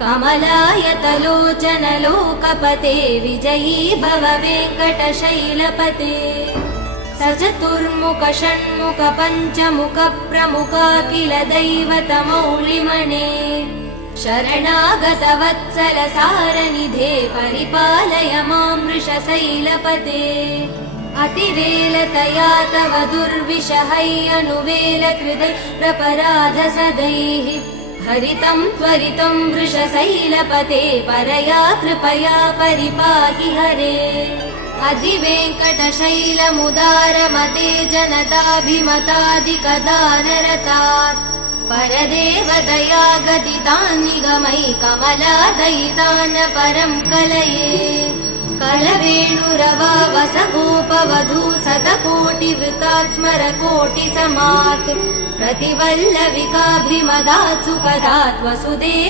कमलायतलोचन लोकपते विजयी भव वेङ्कटशैलपते सचतुर्मुख षण्मुख पञ्चमुख प्रमुखाखिल दैवतमौलिमणे शरणागत वत्सल सारनिधे परिपालय मां वृषशैलपते अतिवेलतया तव दुर्विषहैयनुवेल कृदै प्रपराध सदैः हरितं त्वरितं वृषशैलपते परया कृपया परिपाहि हरे अधिवेङ्कटशैलमुदारमते जनताभिमतादिकदानरतात् परदेवदया गदितान् निगमै कमलादयितान् परं कलये कलवेणुरवा वसगोपवधू शतकोटिवृतात् स्मरकोटिसमात् प्रतिवल्लविकाभिमदात् सुखदात् वसुदेव